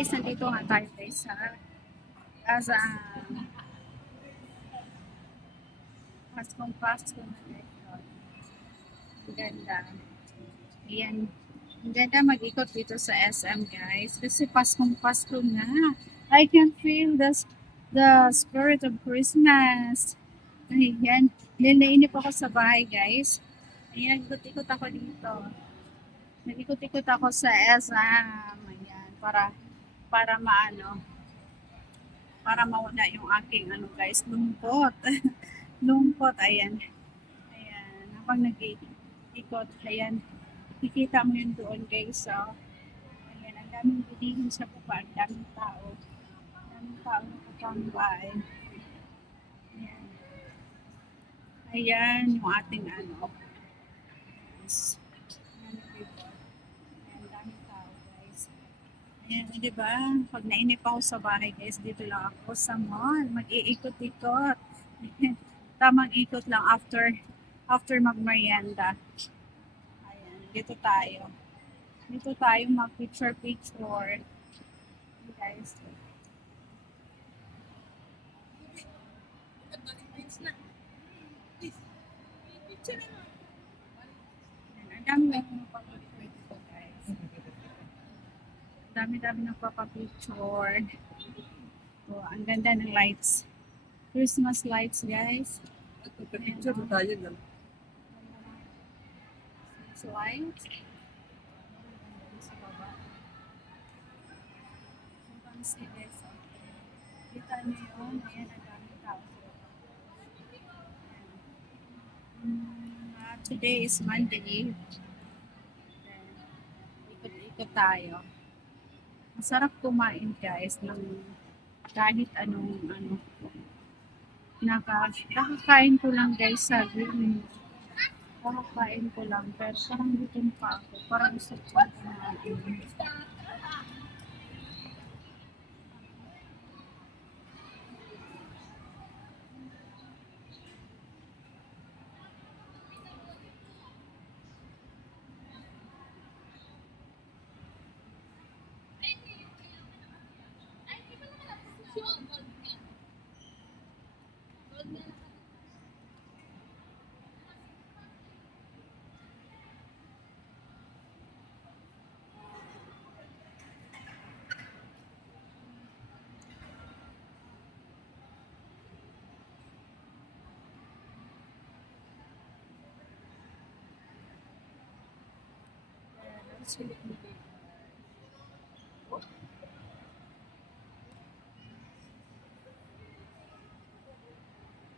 guys, nandito nga tayo guys sa Gaza. Paskong Pasko na guys. Ang ganda. Ayan. Ang ganda mag-ikot dito sa SM guys. Kasi Paskong Pasko na. I can feel the spirit of Christmas. Ayan. Nainip ako sa bahay guys. Ayan, ikot-ikot ako dito. Nag-ikot-ikot ako sa SM. Ayan. Para maano. Para mawala yung aking ano guys, lungkot. Lungkot, ayan. Ayan, habang nag-ikot, ayan. Kikita mo yun doon guys, so. Ayan, ang daming bilihin sa baba, ang daming tao. Ang daming tao nakatambay. Ayan. Ayan, yung ating ano. Guys. Ayan, dito. Ayan, daming tao guys. Ayan, di ba? Pag nainip ako sa bahay guys, dito lang ako sa mall. Mag-iikot-ikot. Tamang ikot lang after magmerienda. Ayan, dito tayo. Dito tayo mag-picture. Guys. Ayan, ang dami lang magpapapicture dito guys. Ang dami-dami nagpapapicture. Oh, ang ganda ng lights. Christmas lights guys. Picture tayo lang. Christmas lights. Sa baba. So, pansin guys. Kita niyo yun. Ayan, ang daming tao. Today is Monday. Ikot-ikot tayo. Masarap kumain guys ng kahit anong ano. Nakakain ko lang guys sa green. Nakakain ko lang pero parang gutom pa ako. Parang gusto ko kumain. Sulit mo.